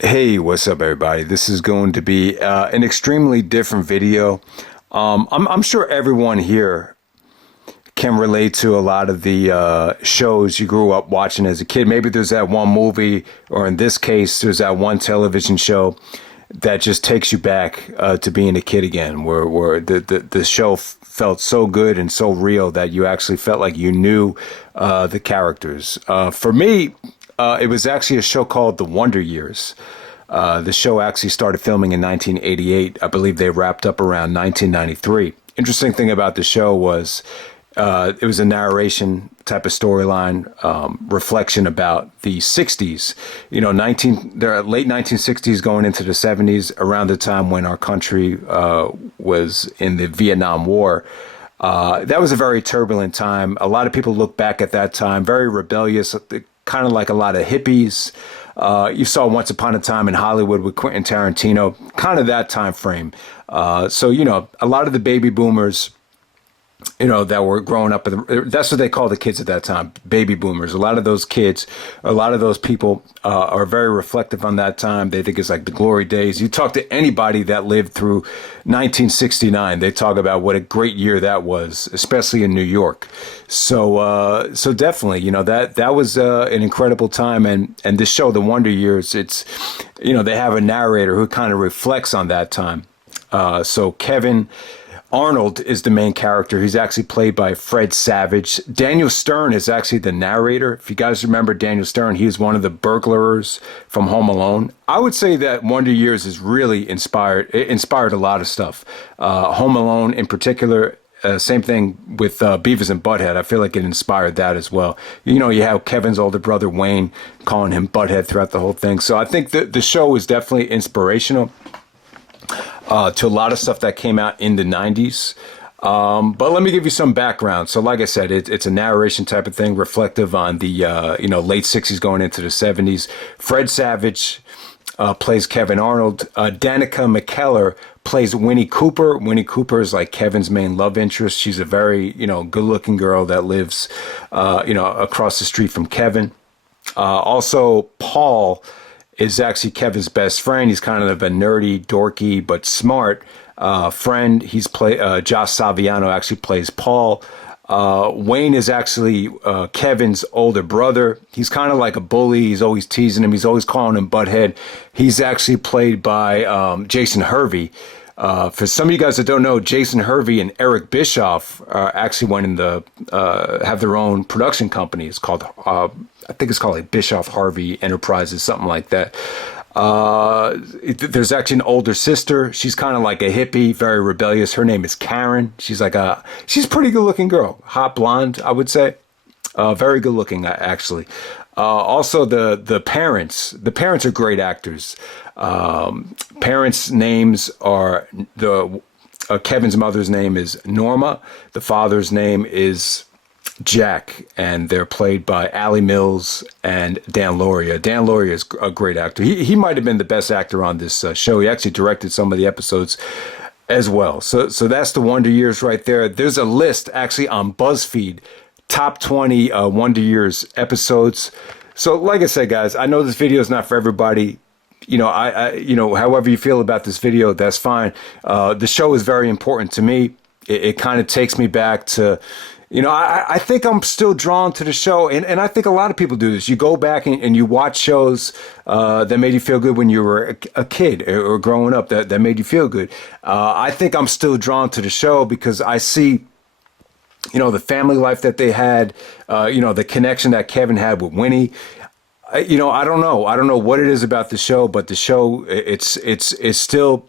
Hey, what's up, everybody? This is going to be an extremely different video. I'm sure everyone here can relate to a lot of the shows you grew up watching as a kid. Maybe there's that one movie, or in this case, there's that one television show that just takes you back to being a kid again, where the show felt so good and so real that you actually felt like you knew the characters. For me, it was actually a show called The Wonder Years. The show actually started filming in 1988. I believe they wrapped up around 1993. Interesting thing about the show was it was a narration type of storyline, reflection about the 60s. You know, the late 1960s going into the 70s, around the time when our country was in the Vietnam War. That was a very turbulent time. A lot of people look back at that time, very rebellious, kind of like a lot of hippies. You saw Once Upon a Time in Hollywood with Quentin Tarantino, kind of that time frame. So, you know, a lot of the baby boomers, you know, that were growing up, that's what they call the kids at that time, baby boomers. A lot of those kids, a lot of those people are very reflective on that time. They think it's like the glory days. You talk to anybody that lived through 1969, they talk about what a great year that was, especially in New York. So definitely, you know, that was an incredible time. And this show, The Wonder Years, it's, you know, they have a narrator who kind of reflects on that time. So Kevin Arnold is the main character. He's actually played by Fred Savage. Daniel Stern is actually the narrator. If you guys remember Daniel Stern, he was one of the burglars from Home Alone. I would say that Wonder Years is really inspired. It inspired a lot of stuff. Home Alone in particular. Same thing with Beavis and Butthead. I feel like it inspired that as well. You know, you have Kevin's older brother Wayne calling him Butthead throughout the whole thing. So I think that the show is definitely inspirational to a lot of stuff that came out in the 90s. But let me give you some background. So like I said, it's a narration type of thing, reflective on the you know, late 60s going into the 70s. Fred Savage plays Kevin Arnold. Danica McKellar plays Winnie Cooper. Winnie Cooper is like Kevin's main love interest. She's a very, you know, good-looking girl that lives, you know, across the street from Kevin. Also, Paul is actually Kevin's best friend. He's kind of a nerdy, dorky, but smart friend. Josh Saviano actually plays Paul. Wayne is actually Kevin's older brother. He's kind of like a bully. He's always teasing him. He's always calling him Butthead. He's actually played by Jason Hervey. For some of you guys that don't know, Jason Hervey and Eric Bischoff actually went in have their own production company. It's called, I think it's called like Bischoff Harvey Enterprises, something like that. There's actually an older sister. She's kind of like a hippie, very rebellious. Her name is Karen. She's a pretty good looking girl. Hot blonde, I would say. Very good looking, actually. Also, the parents are great actors. Parents' names are Kevin's mother's name is Norma. The father's name is Jack, and they're played by Allie Mills and Dan Lauria. Dan Lauria is a great actor. He might have been the best actor on this show. He actually directed some of the episodes as well. So that's the Wonder Years right there. There's a list actually on BuzzFeed, top 20 Wonder Years episodes. So like I said, guys, I know this video is not for everybody. You know, you know, however you feel about this video, that's fine. The show is very important to me. It kind of takes me back to, you know, I think I'm still drawn to the show. And I think a lot of people do this. You go back and you watch shows that made you feel good when you were a kid or growing up that made you feel good. I think I'm still drawn to the show because I see, you know, the family life that they had, you know, the connection that Kevin had with Winnie. You know, I don't know what it is about the show, but the show, it's still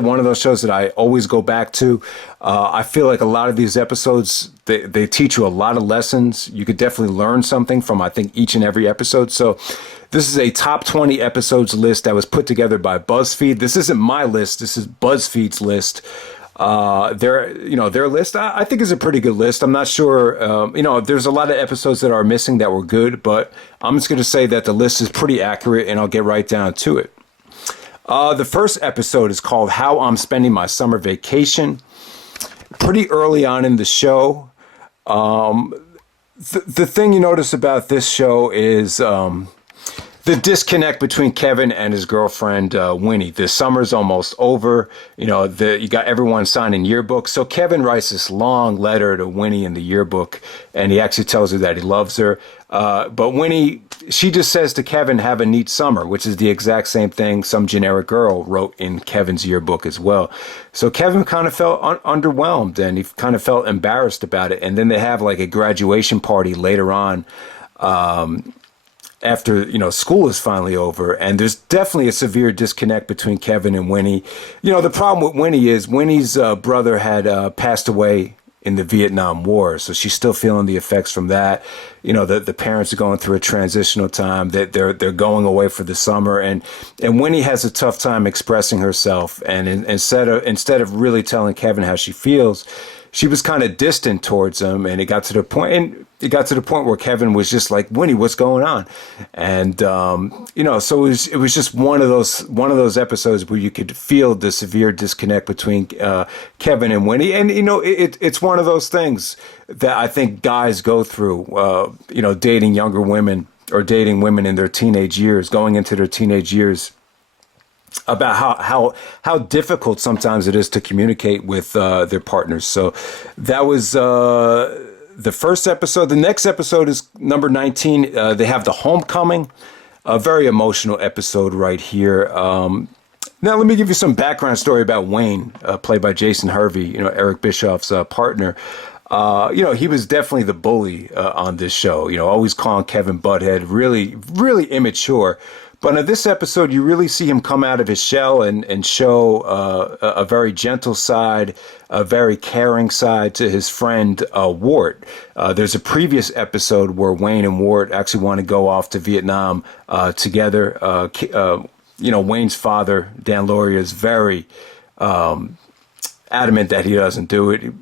one of those shows that I always go back to. I feel like a lot of these episodes, they teach you a lot of lessons. You could definitely learn something from, I think, each and every episode. So this is a top 20 episodes list that was put together by BuzzFeed. This isn't my list. This is BuzzFeed's list. Their list, I think, is a pretty good list. I'm not sure, you know, there's a lot of episodes that are missing that were good, but I'm just going to say that the list is pretty accurate, and I'll get right down to it. The first episode is called How I'm Spending My Summer Vacation. Pretty early on in the show. The thing you notice about this show is the disconnect between Kevin and his girlfriend Winnie. The summer's almost over. You got everyone signing yearbooks. So Kevin writes this long letter to Winnie in the yearbook, and he actually tells her that he loves her. But Winnie, she just says to Kevin, "Have a neat summer," which is the exact same thing some generic girl wrote in Kevin's yearbook as well. So Kevin kind of felt underwhelmed, and he kind of felt embarrassed about it. And then they have like a graduation party later on. After school is finally over, and there's definitely a severe disconnect between Kevin and Winnie. The problem with Winnie is Winnie's brother had passed away in the Vietnam War, so she's still feeling the effects from that. The parents are going through a transitional time, that they're going away for the summer, and Winnie has a tough time expressing herself. And instead of really telling Kevin how she feels, she was kind of distant towards him, and it got to the point where Kevin was just like, "Winnie, what's going on?" And so it was just one of those episodes where you could feel the severe disconnect between Kevin and Winnie. And it's one of those things that I think guys go through, dating younger women or dating women in their teenage years, going into their teenage years, about how difficult sometimes it is to communicate with their partners. So that was the first episode. The next episode is number 19. They have the homecoming, a very emotional episode right here. Now let me give you some background story about Wayne, played by Jason Hervey, Eric Bischoff's partner. He was definitely the bully on this show, always calling Kevin butthead, really, really immature. But in this episode, you really see him come out of his shell and show a very gentle side, a very caring side to his friend Wart. There's a previous episode where Wayne and Wart actually want to go off to Vietnam together. Wayne's father, Dan Lauria, is very adamant that he doesn't do it.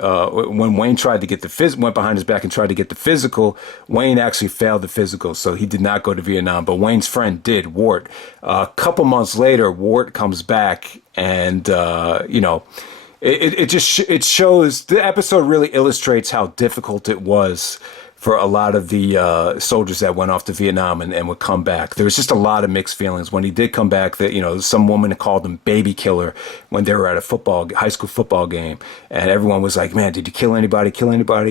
When Wayne tried to get went behind his back and tried to get the physical, Wayne actually failed the physical, so he did not go to Vietnam. But Wayne's friend did, Wart. A couple months later, Wart comes back, and it shows. The episode really illustrates how difficult it was for a lot of the soldiers that went off to Vietnam and would come back. There was just a lot of mixed feelings. When he did come back, that some woman called him baby killer when they were at a high school football game. And everyone was like, "Man, did you kill anybody?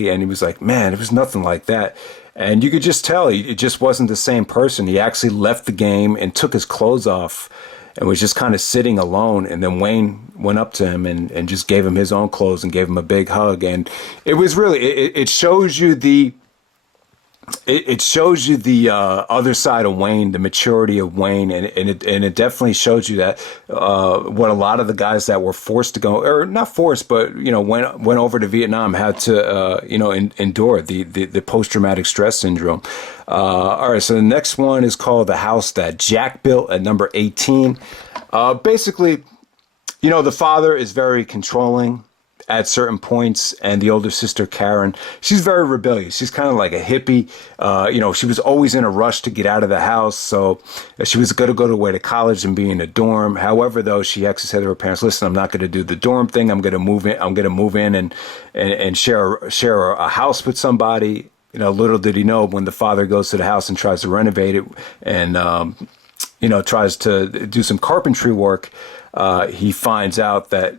And he was like, "Man, it was nothing like that." And you could just tell it just wasn't the same person. He actually left the game and took his clothes off and was just kind of sitting alone. And then Wayne went up to him and just gave him his own clothes and gave him a big hug. And it was really, it shows you the other side of Wayne, the maturity of Wayne, and it definitely shows you that what a lot of the guys that were forced to go, or not forced, but went over to Vietnam had to endure the post traumatic stress syndrome. All right, so the next one is called The House That Jack Built at number 18. Basically, the father is very controlling at certain points, and the older sister Karen, she's very rebellious. She's kind of like a hippie. She was always in a rush to get out of the house, so she was going to go away to college and be in a dorm. However, though, she actually said to her parents, "Listen, I'm not going to do the dorm thing. I'm going to move in. I'm going to move in and share a house with somebody." Little did he know, when the father goes to the house and tries to renovate it and tries to do some carpentry work, he finds out that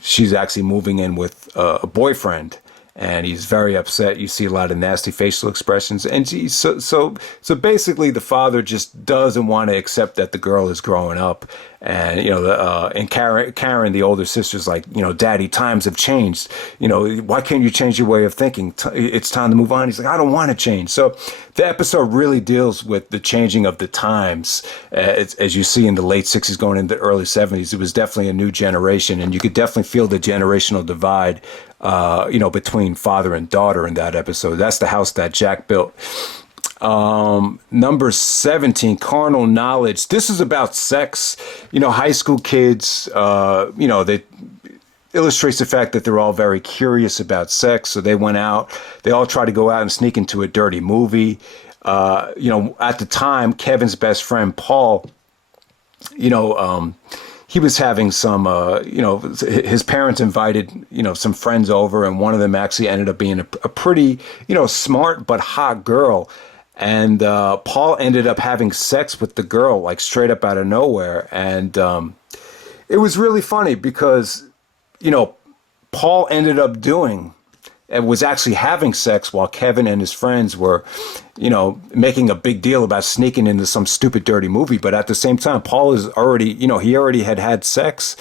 she's actually moving in with a boyfriend, and he's very upset. You see a lot of nasty facial expressions, and so basically the father just doesn't want to accept that the girl is growing up, and and Karen, the older sister's like, "Daddy, times have changed. Why can't you change your way of thinking? It's time to move on." He's like, "I don't want to change." So the episode really deals with the changing of the times, as you see in the late 60s going into the early 70s. It was definitely a new generation, and you could definitely feel the generational divide between father and daughter in that episode. That's The House That Jack Built. Number 17, Carnal Knowledge. This is about sex. High school kids, they illustrates the fact that they're all very curious about sex. So they all tried to go out and sneak into a dirty movie. At the time, Kevin's best friend, Paul, he was having some, his parents invited, some friends over, and one of them actually ended up being a pretty, smart but hot girl. and Paul ended up having sex with the girl like straight up out of nowhere, and it was really funny because you know Paul ended up doing and was actually having sex while Kevin and his friends were, making a big deal about sneaking into some stupid, dirty movie. But at the same time, Paul is already, he already had sex.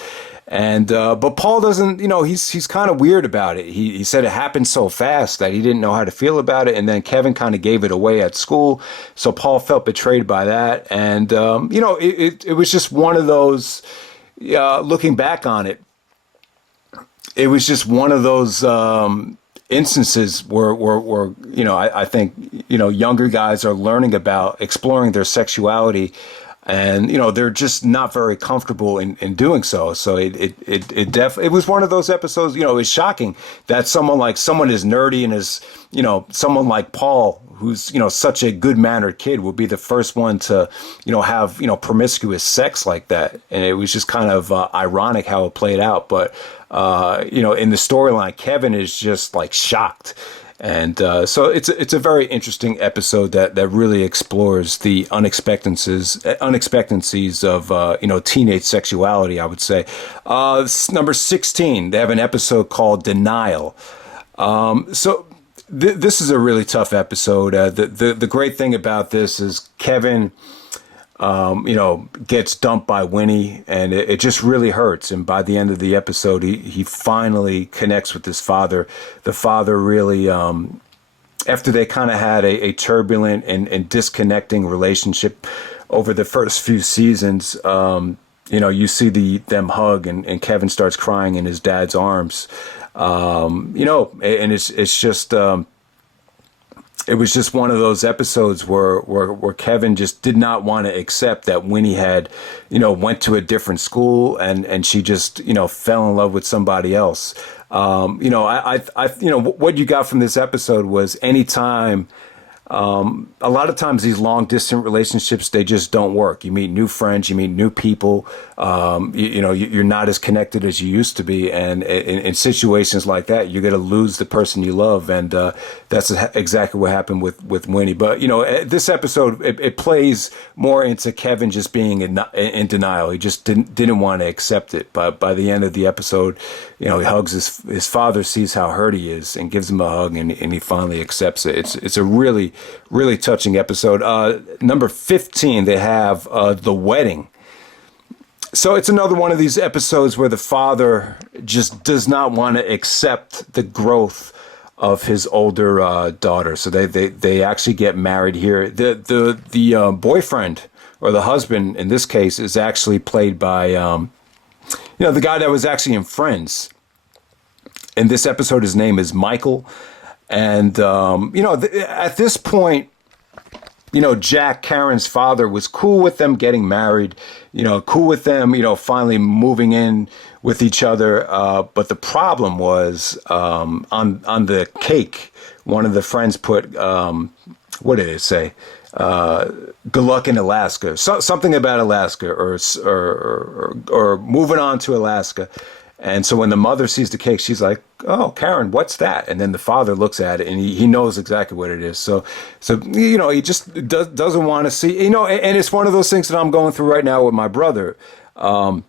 And, but Paul doesn't, he's kind of weird about it. He said it happened so fast that he didn't know how to feel about it. And then Kevin kind of gave it away at school. So Paul felt betrayed by that. And, it was just one of those, looking back on it, it was just one of those, instances where I think younger guys are learning about exploring their sexuality, and they're just not very comfortable in doing so. So it was one of those episodes. It was shocking that someone is nerdy and is someone like Paul, who's such a good mannered kid, would be the first one to have promiscuous sex like that. And it was just kind of ironic how it played out. But in the storyline, Kevin is just like shocked. And so it's a very interesting episode that really explores the unexpectancies of teenage sexuality, I would say. Number 16, they have an episode called Denial. This is a really tough episode. The great thing about this is Kevin gets dumped by Winnie, and it just really hurts. And by the end of the episode, he finally connects with his father. The father really, after they kind of had a turbulent and disconnecting relationship over the first few seasons, you see them hug, and Kevin starts crying in his dad's arms. And it's just, it was just one of those episodes where Kevin just did not want to accept that Winnie had, went to a different school and she just, fell in love with somebody else. What you got from this episode was anytime, a lot of times these long distance relationships, they just don't work. You meet new friends, you meet new people. You're not as connected as you used to be. And in situations like that, you're going to lose the person you love. And that's exactly what happened with Winnie. But, this episode, it plays more into Kevin just being in denial. He just didn't want to accept it. But by the end of the episode, he hugs his father, sees how hurt he is, and gives him a hug, and he finally accepts it. It's a really, really touching episode. Number 15, they have The Wedding. So it's another one of these episodes where the father just does not want to accept the growth of his older daughter. So they actually get married here. The boyfriend, or the husband in this case, is actually played by the guy that was actually in Friends. In this episode, his name is Michael. And, at this point, Jack, Karen's father, was cool with them getting married, cool with them, finally moving in with each other. But the problem was on the cake, one of the friends put, what did it say? Good luck in Alaska. Something about Alaska, or moving on to Alaska. And so when the mother sees the cake, she's like, "Oh, Karen, what's that?" And then the father looks at it, and he knows exactly what it is. So he just doesn't want to see, and it's one of those things that I'm going through right now with my brother, and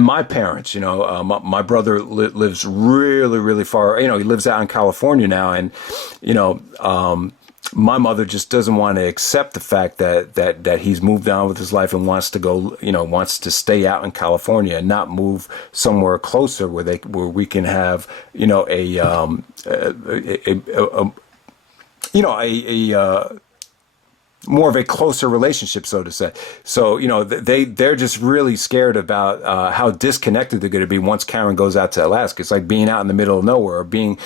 my parents. My brother lives really, really far. He lives out in California now, and my mother just doesn't want to accept the fact that he's moved on with his life and wants to go, wants to stay out in California and not move somewhere closer where we can have, more of a closer relationship, so to say. So, they're just really scared about how disconnected they're going to be once Karen goes out to Alaska. It's like being out in the middle of nowhere, or being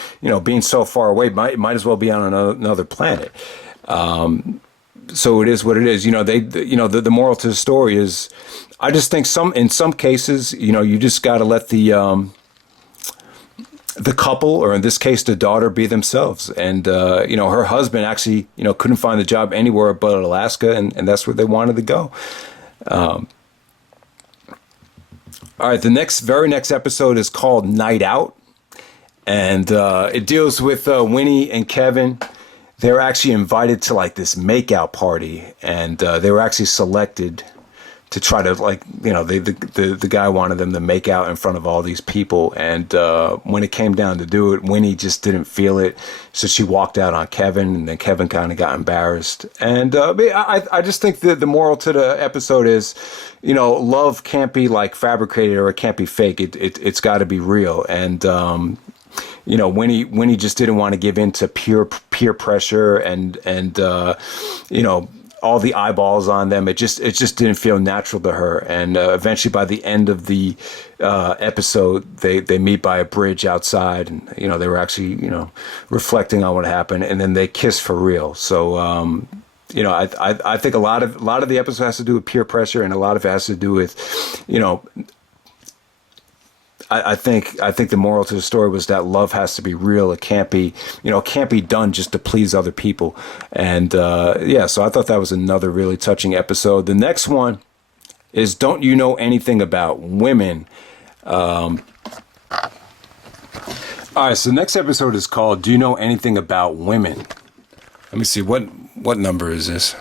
so far away, might as well be on another planet. So it is what it is. The moral to the story is, I just think in some cases, you just got to let the couple, or in this case, the daughter, be themselves. And, her husband actually, couldn't find a job anywhere but Alaska, and that's where they wanted to go. All right, the very next episode is called Night Out. And it deals with Winnie and Kevin. they were actually invited to like this makeout party, and they were actually selected to try to, like, the guy wanted them to make out in front of all these people, and when it came down to do it, Winnie just didn't feel it, so she walked out on Kevin, and then Kevin kind of got embarrassed. And I just think that the moral to the episode is, love can't be like fabricated, or it can't be fake. It's got to be real. And Winnie just didn't want to give in to peer pressure, and all the eyeballs on them. It just didn't feel natural to her. And eventually, by the end of the episode, they meet by a bridge outside, and they were actually reflecting on what happened, and then they kiss for real. So I think a lot of the episode has to do with peer pressure, and a lot of it has to do with I think the moral to the story was that love has to be real. It can't be, can't be done just to please other people. And so I thought that was another really touching episode. The next one is Don't You Know Anything About Women? All right, so the next episode is called Do You Know Anything About Women? Let me see, what number is this?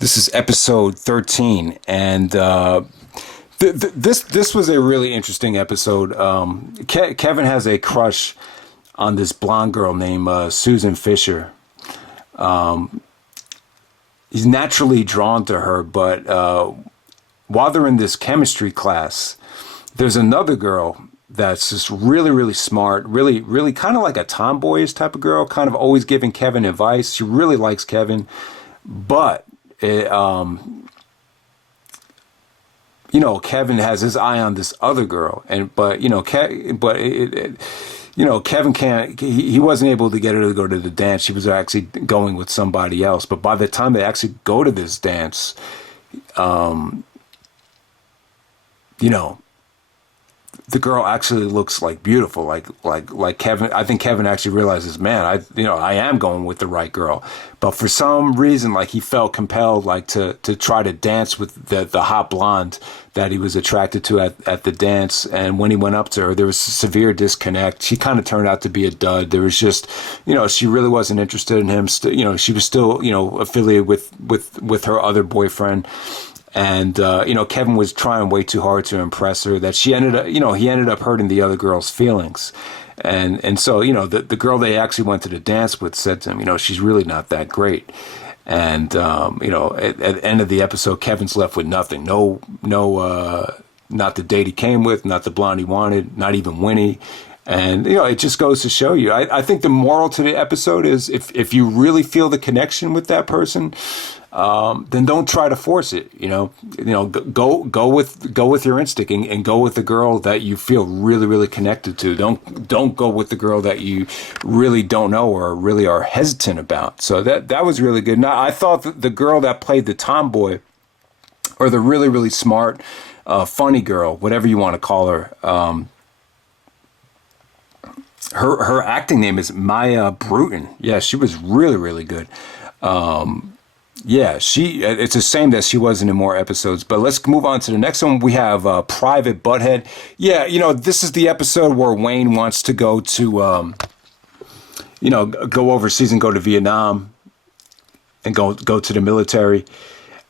This is episode 13, and this was a really interesting episode. Kevin has a crush on this blonde girl named Susan Fisher. He's naturally drawn to her, but while they're in this chemistry class, there's another girl that's just really, really smart, really, really kind of like a tomboyish type of girl, kind of always giving Kevin advice. She really likes Kevin, but Kevin has his eye on this other girl, Kevin can't. He wasn't able to get her to go to the dance. She was actually going with somebody else. But by the time they actually go to this dance, the girl actually looks like beautiful, like Kevin. I think Kevin actually realizes, man, I am going with the right girl. But for some reason, like, he felt compelled, like, to try to dance with the hot blonde that he was attracted to at the dance. And when he went up to her, there was a severe disconnect. She kind of turned out to be a dud. There was just, she really wasn't interested in him. She was still, affiliated with her other boyfriend. And, Kevin was trying way too hard to impress her, that he ended up hurting the other girl's feelings. And so, the girl they actually went to the dance with said to him, she's really not that great. And, at the end of the episode, Kevin's left with nothing. No, not the date he came with, not the blonde he wanted, not even Winnie. And, it just goes to show you. I think the moral to the episode is if you really feel the connection with that person, then don't try to force it. Go with your instinct, and go with the girl that you feel really, really connected to. Don't go with the girl that you really don't know or really are hesitant about. So that was really good. Now, I thought that the girl that played the tomboy, or the really, really smart, funny girl, whatever you want to call her, her acting name is Maya Bruton. Yeah, she was really, really good. It's a shame that she wasn't in more episodes, but let's move on to the next one. We have Private Butthead. Yeah, this is the episode where Wayne wants to go to, go overseas and go to Vietnam and go to the military.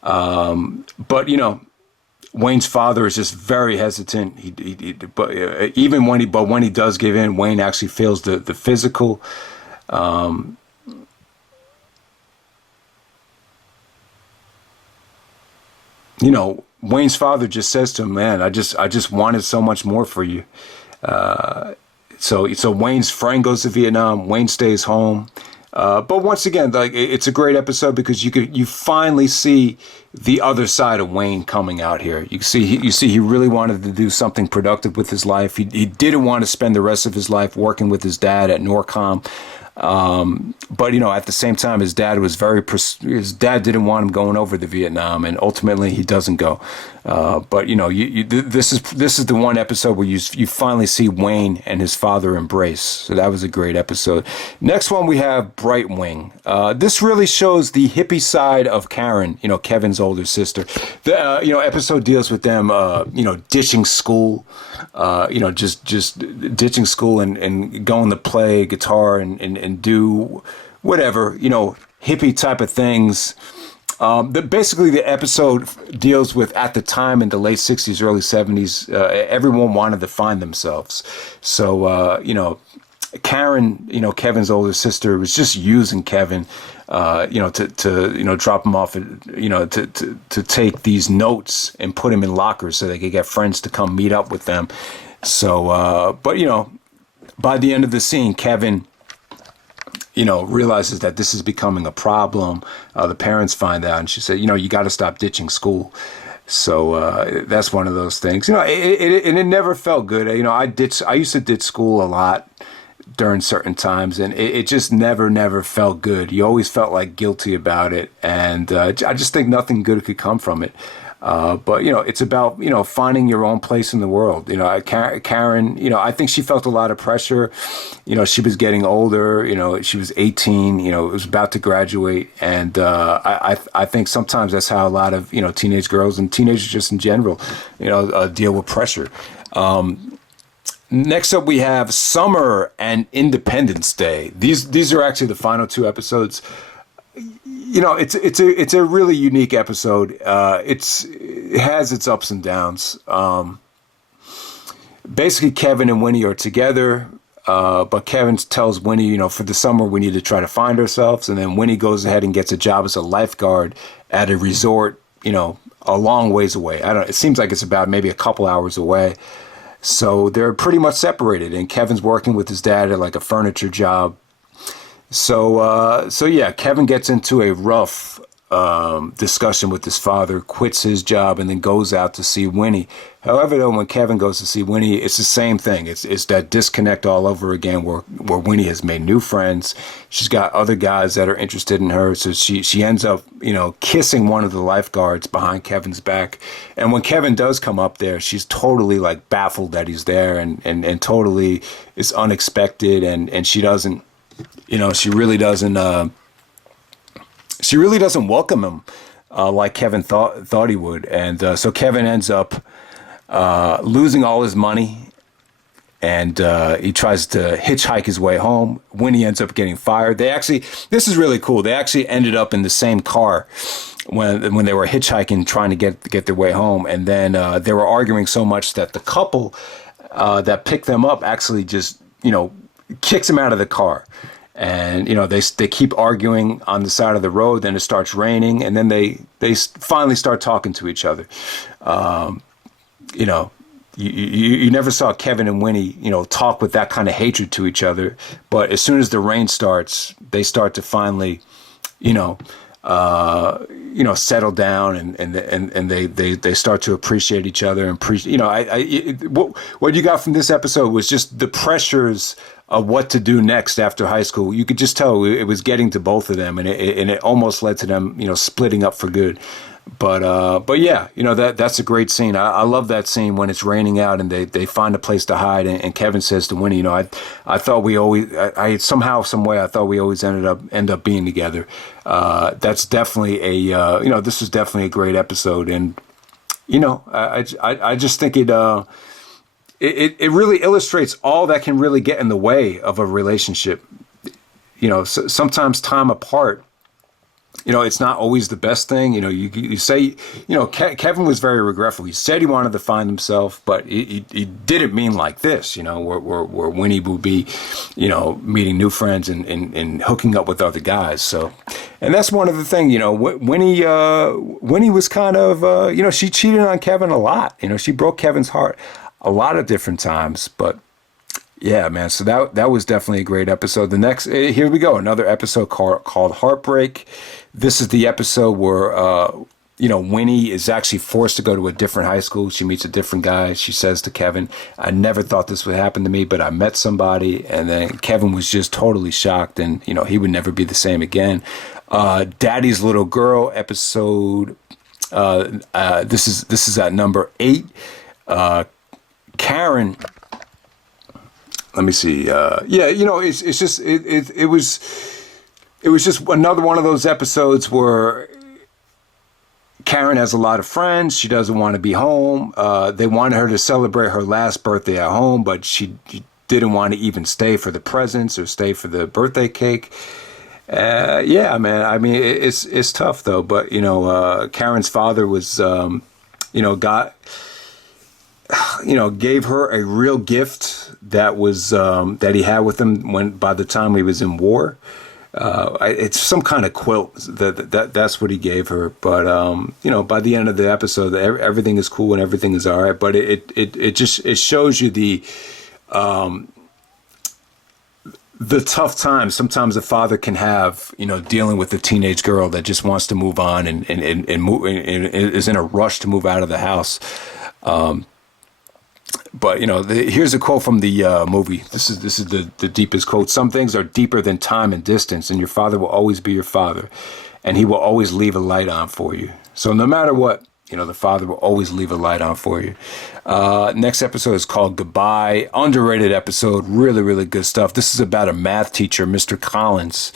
But Wayne's father is just very hesitant. But when he does give in, Wayne actually feels the physical. Wayne's father just says to him, "Man, I just wanted so much more for you." So Wayne's friend goes to Vietnam. Wayne stays home. But once again, like, it's a great episode because you finally see the other side of Wayne coming out here. You see he really wanted to do something productive with his life. He didn't want to spend the rest of his life working with his dad at Norcom. But at the same time, his dad didn't want him going over to Vietnam, and ultimately he doesn't go. But this is the one episode where you finally see Wayne and his father embrace. So that was a great episode. Next one, we have Bright Wing. This really shows the hippie side of Karen, Kevin's older sister. The episode deals with them, ditching school, just ditching school and going to play guitar and do whatever, hippie type of things. Basically, the episode deals with, at the time in the late 60s, early 70s, everyone wanted to find themselves. So, Karen, Kevin's older sister, was just using Kevin, to drop him off, to take these notes and put him in lockers so they could get friends to come meet up with them. So, but, by the end of the scene, Kevin, realizes that this is becoming a problem. The parents find out, and she said, you got to stop ditching school. So that's one of those things. It never felt good. I used to ditch school a lot during certain times, and it just never felt good. You always felt like guilty about it, and I just think nothing good could come from it. But it's about finding your own place in the world. Karen, I think she felt a lot of pressure. She was getting older. She was 18. Was about to graduate, and I think sometimes that's how a lot of teenage girls and teenagers just in general, deal with pressure. Next up, we have Summer and Independence Day. These are actually the final two episodes. It's a really unique episode. It has its ups and downs. Basically, Kevin and Winnie are together, but Kevin tells Winnie, for the summer we need to try to find ourselves, and then Winnie goes ahead and gets a job as a lifeguard at a resort, a long ways away. It seems like it's about maybe a couple hours away. So they're pretty much separated, and Kevin's working with his dad at like a furniture job. So yeah, Kevin gets into a rough discussion with his father, quits his job, and then goes out to see Winnie. However, though, when Kevin goes to see Winnie, it's the same thing. It's that disconnect all over again, where Winnie has made new friends. She's got other guys that are interested in her, so she ends up kissing one of the lifeguards behind Kevin's back. And when Kevin does come up there, she's totally like baffled that he's there, and totally is unexpected, and she doesn't. She really doesn't welcome him like Kevin thought he would, and so Kevin ends up losing all his money, and he tries to hitchhike his way home. Winnie ends up getting fired. This is really cool. They actually ended up in the same car when they were hitchhiking, trying to get their way home, and then they were arguing so much that the couple that picked them up actually just kicks him out of the car. And, they keep arguing on the side of the road. Then it starts raining. And then they finally start talking to each other. You never saw Kevin and Winnie, talk with that kind of hatred to each other. But as soon as the rain starts, they start to finally, settle down, and they start to appreciate each other. And what you got from this episode was just the pressures of what to do next after high school. You could just tell it was getting to both of them, and it almost led to them, splitting up for good. But yeah, that's a great scene. I love that scene when it's raining out and they find a place to hide, and Kevin says to Winnie, I thought we always, somehow, some way, I thought we always end up being together. That's definitely this was definitely a great episode, and I just think it really illustrates all that can really get in the way of a relationship. Sometimes time apart, it's not always the best thing. You say, Kevin was very regretful. He said he wanted to find himself, but he didn't mean like this, where Winnie would be, meeting new friends and hooking up with other guys. So, and that's one of the things, Winnie was kind of, she cheated on Kevin a lot. She broke Kevin's heart a lot of different times, but yeah, man. So that was definitely a great episode. The next, here we go, another episode called Heartbreak. This is the episode where, Winnie is actually forced to go to a different high school. She meets a different guy. She says to Kevin, I never thought this would happen to me, but I met somebody. And then Kevin was just totally shocked, and, he would never be the same again. Daddy's Little Girl episode. This is at number 8. Karen, let me see. It's just it was just another one of those episodes where Karen has a lot of friends. She doesn't want to be home. They wanted her to celebrate her last birthday at home, but she didn't want to even stay for the presents or stay for the birthday cake. Yeah, man. I mean, it's tough though. But Karen's father was, got, gave her a real gift that was that he had with him when by the time he was in war. It's some kind of quilt that's what he gave her. But by the end of the episode, everything is cool and everything is all right. But it shows you the tough times sometimes a father can have, dealing with a teenage girl that just wants to move on and is in a rush to move out of the house. But here's a quote from the movie. This is the deepest quote. Some things are deeper than time and distance, and your father will always be your father, and he will always leave a light on for you. So no matter what, the father will always leave a light on for you. Next episode is called Goodbye. Underrated episode. Really, really good stuff. This is about a math teacher, Mr. Collins.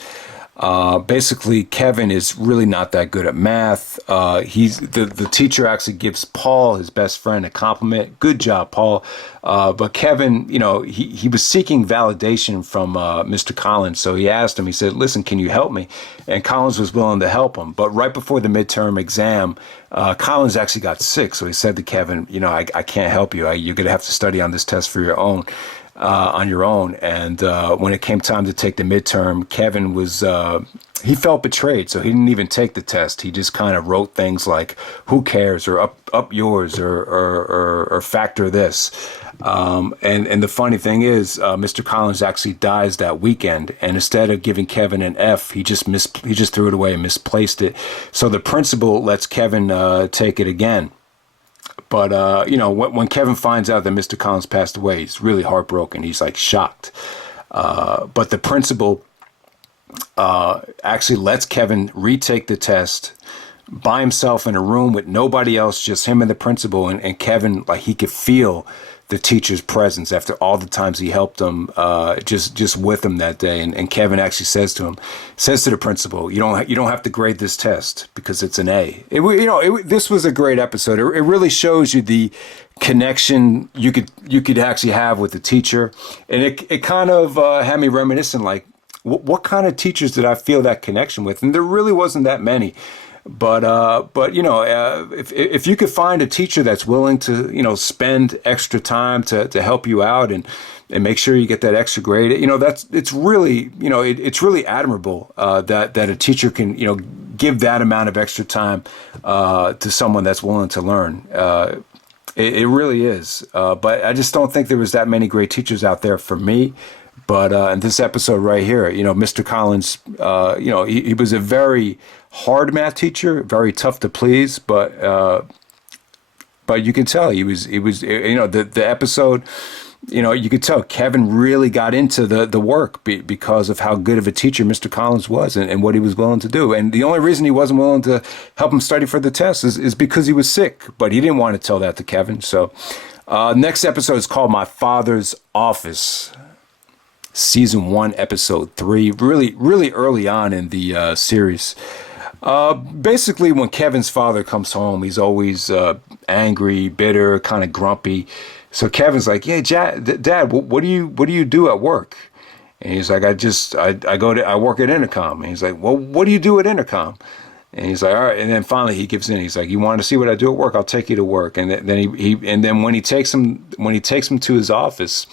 Basically, Kevin is really not that good at math. The teacher actually gives Paul, his best friend, a compliment. Good job, Paul. But Kevin, he was seeking validation from Mr. Collins. So he asked him, he said, listen, can you help me? And Collins was willing to help him. But right before the midterm exam, Collins actually got sick. So he said to Kevin, I can't help you. You're going to have to study on this test for your own. On your own. And when it came time to take the midterm, Kevin was, he felt betrayed. So he didn't even take the test. He just kind of wrote things like, who cares, or up yours, or factor this. And the funny thing is, Mr. Collins actually dies that weekend. And instead of giving Kevin an F, he just threw it away and misplaced it. So the principal lets Kevin take it again. But, when Kevin finds out that Mr. Collins passed away, he's really heartbroken. He's like shocked. But the principal actually lets Kevin retake the test by himself in a room with nobody else, just him and the principal. And Kevin, like, he could feel the teacher's presence after all the times he helped him, just with him that day. And Kevin actually says to the principal, you don't have to grade this test because it's an A. This was a great episode. It really shows you the connection you could actually have with the teacher. And it kind of had me reminiscing, like, what kind of teachers did I feel that connection with? And there really wasn't that many. But if you could find a teacher that's willing to, spend extra time to help you out and make sure you get that extra grade, it's really admirable that a teacher can, give that amount of extra time to someone that's willing to learn. It really is. But I just don't think there was that many great teachers out there for me. But in this episode right here, Mr. Collins, he was a very hard math teacher, very tough to please, but you can tell he was the episode, you could tell Kevin really got into the work because of how good of a teacher Mr. Collins was and what he was willing to do. And the only reason he wasn't willing to help him study for the test is because he was sick, but he didn't want to tell that to Kevin. So next episode is called My Father's Office. Season 1, episode 3, really, really early on in the series. Basically, when Kevin's father comes home, he's always angry, bitter, kind of grumpy. So Kevin's like, "Yeah, Dad, what do you do at work?" And he's like, I work at Intercom." And he's like, "Well, what do you do at Intercom?" And he's like, "All right." And then finally he gives in. He's like, "You want to see what I do at work? I'll take you to work." And then when he takes him to his office,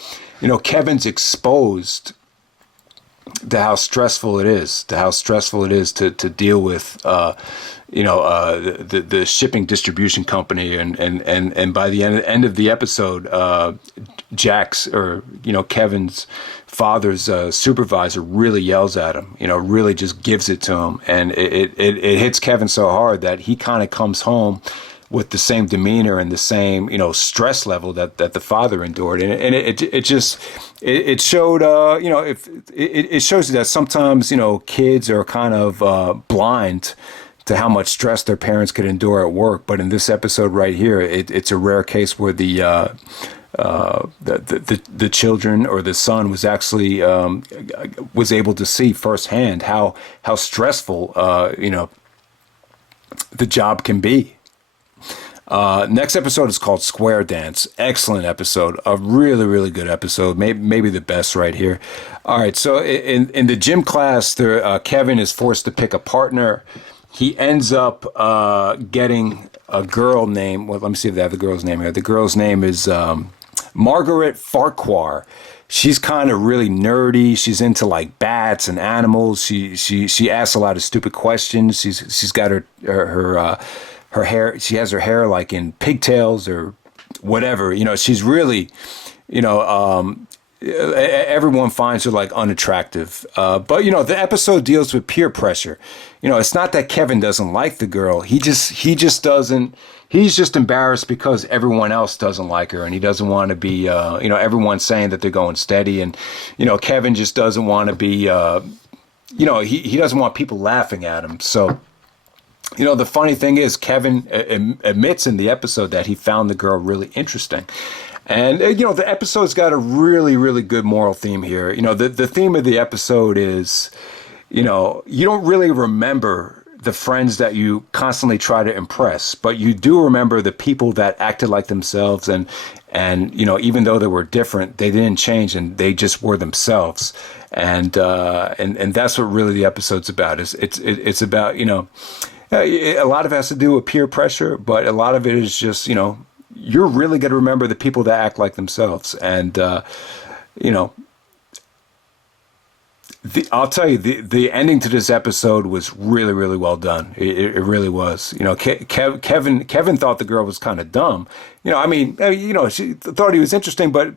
Kevin's exposed to how stressful it is, to deal with, the shipping distribution company. And by the end of the episode, Jack's, or, Kevin's father's supervisor really yells at him, really just gives it to him. And it hits Kevin so hard that he kind of comes home with the same demeanor and the same, stress level that the father endured. And it showed, it shows you that sometimes, kids are kind of blind to how much stress their parents could endure at work. But in this episode right here, it's a rare case where the children, or the son, was actually was able to see firsthand how stressful the job can be. Next episode is called Square Dance. Excellent episode. A really, really good episode. Maybe the best right here. All right. So in the gym class, Kevin is forced to pick a partner. He ends up getting a girl named, well, let me see if they have the girl's name here. The girl's name is Margaret Farquhar. She's kind of really nerdy. She's into like bats and animals. She asks a lot of stupid questions. She's got her hair. She has her hair like in pigtails or whatever. She's really, everyone finds her like unattractive. But the episode deals with peer pressure. It's not that Kevin doesn't like the girl. He just doesn't. He's just embarrassed because everyone else doesn't like her, and he doesn't want to be. Everyone's saying that they're going steady, and Kevin just doesn't want to be. He doesn't want people laughing at him. So. The funny thing is, Kevin admits in the episode that he found the girl really interesting. And, the episode's got a really, really good moral theme here. The theme of the episode is, you don't really remember the friends that you constantly try to impress, but you do remember the people that acted like themselves and even though they were different, they didn't change and they just were themselves. And that's what really the episode's about. It's about, a lot of it has to do with peer pressure, but a lot of it is just, you're really going to remember the people that act like themselves. And, I'll tell you, the ending to this episode was really, really well done. It really was. Kevin thought the girl was kind of dumb. She thought he was interesting, but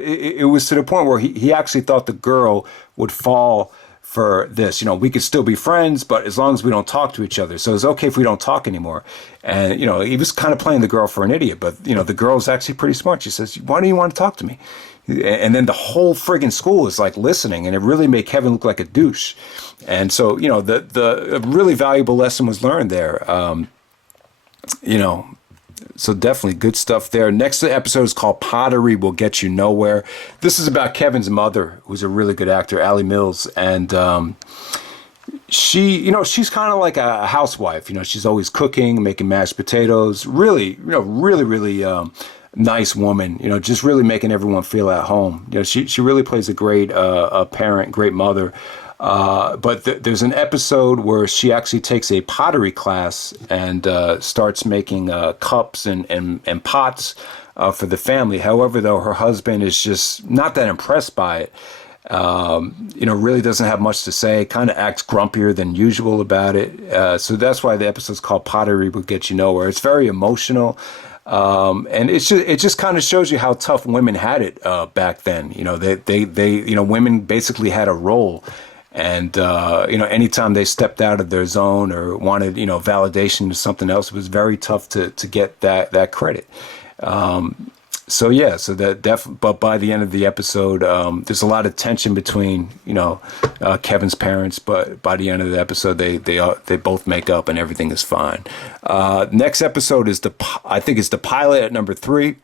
it was to the point where he actually thought the girl would fall for this. We could still be friends, but as long as we don't talk to each other. So it's okay if we don't talk anymore. And, he was kind of playing the girl for an idiot, but, the girl's actually pretty smart. She says, why do you want to talk to me? And then the whole friggin' school is like listening, and it really made Kevin look like a douche. And so, the really valuable lesson was learned there. So definitely good stuff there. Next episode is called Pottery Will Get You Nowhere. This is about Kevin's mother, who's a really good actor, Allie Mills. And she's kind of like a housewife. She's always cooking, making mashed potatoes. Really, really nice woman. Just really making everyone feel at home. She really plays a great parent, great mother. But there's an episode where she actually takes a pottery class and starts making cups and pots for the family. However, though, her husband is just not that impressed by it. Really doesn't have much to say, kind of acts grumpier than usual about it. So that's why the episode's called Pottery Will Get You Nowhere. It's very emotional. And it just kind of shows you how tough women had it back then. They women basically had a role. And, anytime they stepped out of their zone or wanted, validation to something else, it was very tough to get that credit. But by the end of the episode, there's a lot of tension between, Kevin's parents, but by the end of the episode, they both make up and everything is fine. Next episode is I think it's the pilot at number 3.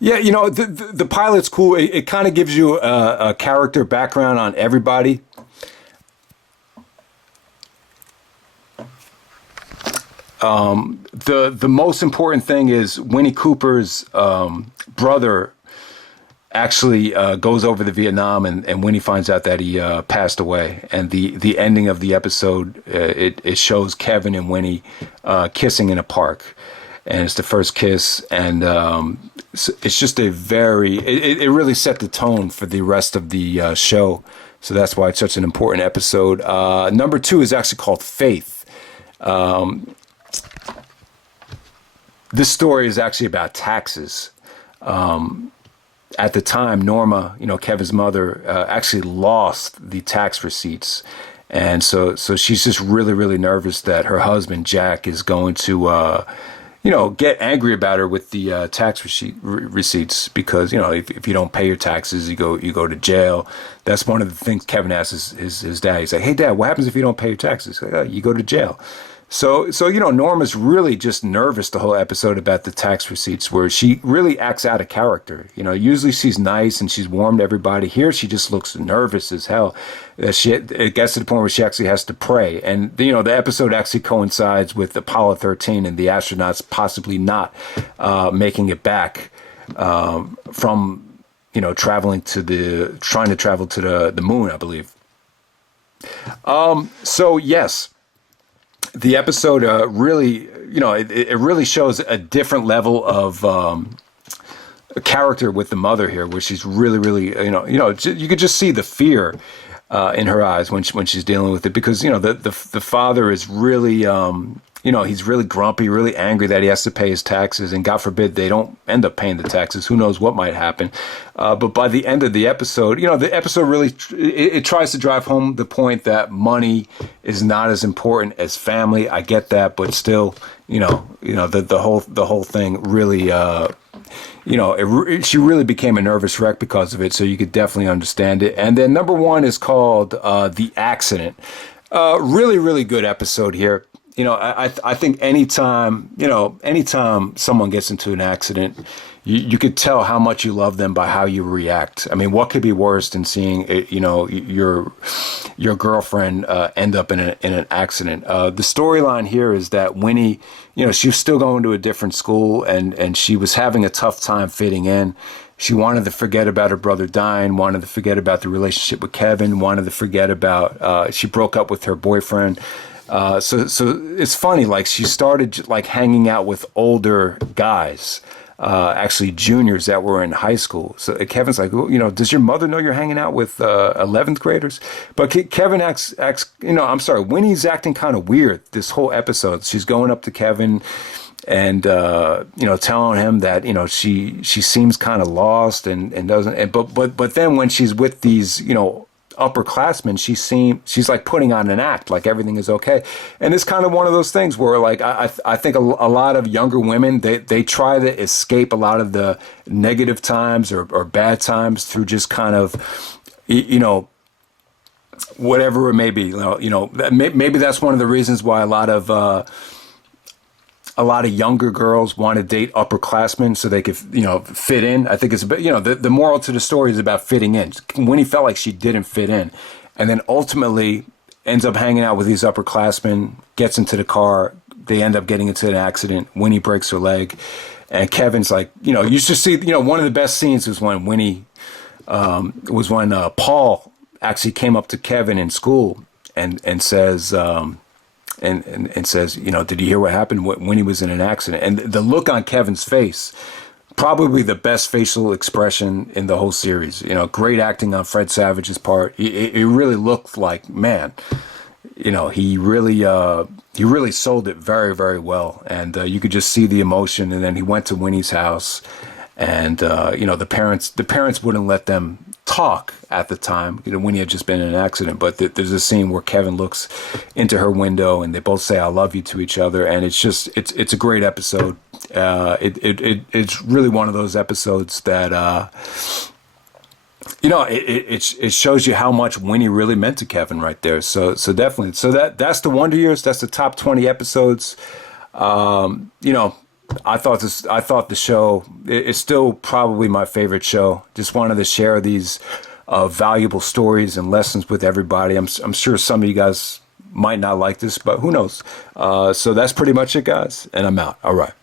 Yeah, the pilot's cool. It kind of gives you a character background on everybody. The most important thing is Winnie Cooper's brother actually goes over to Vietnam, and Winnie finds out that he passed away. And the ending of the episode, it shows Kevin and Winnie kissing in a park. And it's the first kiss, and it's just it really set the tone for the rest of the show. So that's why it's such an important episode. Number 2 is actually called Faith. This story is actually about taxes. At the time, Norma, Kevin's mother, actually lost the tax receipts. And so she's just really, really nervous that her husband, Jack, is going to get angry about her with the tax receipts because, if you don't pay your taxes, you go to jail. That's one of the things Kevin asks his dad. He's like, hey, Dad, what happens if you don't pay your taxes? Like, oh, you go to jail. So Norma's really just nervous the whole episode about the tax receipts, where she really acts out of character. Usually she's nice and she's warm to everybody. Here she just looks nervous as hell. It gets to the point where she actually has to pray, and the episode actually coincides with Apollo 13 and the astronauts possibly not making it back from trying to travel to the moon, I believe. So yes. The episode really, it really shows a different level of character with the mother here, where she's really, really, you could just see the fear in her eyes when she's dealing with it, because the father is really, he's really grumpy, really angry that he has to pay his taxes, and God forbid they don't end up paying the taxes. Who knows what might happen? But by the end of the episode, the episode really it tries to drive home the point that money is not as important as family. I get that, but still, the whole thing really. She really became a nervous wreck because of it, so you could definitely understand it. And then number one is called The Accident. Really, really good episode here. I think anytime someone gets into an accident, you could tell how much you love them by how you react. I mean, what could be worse than seeing your girlfriend end up in an accident? The storyline here is that Winnie, she was still going to a different school, and she was having a tough time fitting in. She wanted to forget about her brother dying, wanted to forget about the relationship with Kevin, wanted to forget about she broke up with her boyfriend. So it's funny, like she started like hanging out with older guys, actually juniors that were in high school. So Kevin's like, well, does your mother know you're hanging out with 11th graders? But Kevin acts, Winnie's acting kind of weird this whole episode. She's going up to Kevin and telling him that she seems kind of lost and doesn't. But then when she's with these upperclassmen, she's like putting on an act like everything is okay. And it's kind of one of those things where like I think a lot of younger women, they try to escape a lot of the negative times or bad times through just kind of whatever it may be. Maybe that's one of the reasons why a lot of younger girls want to date upperclassmen so they could, fit in. I think it's about, the moral to the story is about fitting in. Winnie felt like she didn't fit in, and then ultimately ends up hanging out with these upperclassmen, gets into the car, they end up getting into an accident. Winnie breaks her leg, and Kevin's like, you should see, one of the best scenes was when Paul actually came up to Kevin in school and says, and says, did you hear what happened when he was in an accident? And the look on Kevin's face, probably the best facial expression in the whole series. Great acting on Fred Savage's part. It really looked like, man, he really sold it very, very well. And you could just see the emotion. And then he went to Winnie's house, and the parents wouldn't let them talk at the time, Winnie had just been in an accident. But there's a scene where Kevin looks into her window and they both say "I love you" to each other, and it's a great episode. It's really one of those episodes that it shows you how much Winnie really meant to Kevin right there. So definitely. So that's the Wonder Years. That's the top 20 episodes. I thought the show is still probably my favorite show. Just wanted to share these valuable stories and lessons with everybody. I'm sure some of you guys might not like this, but who knows? So that's pretty much it, guys. And I'm out. All right.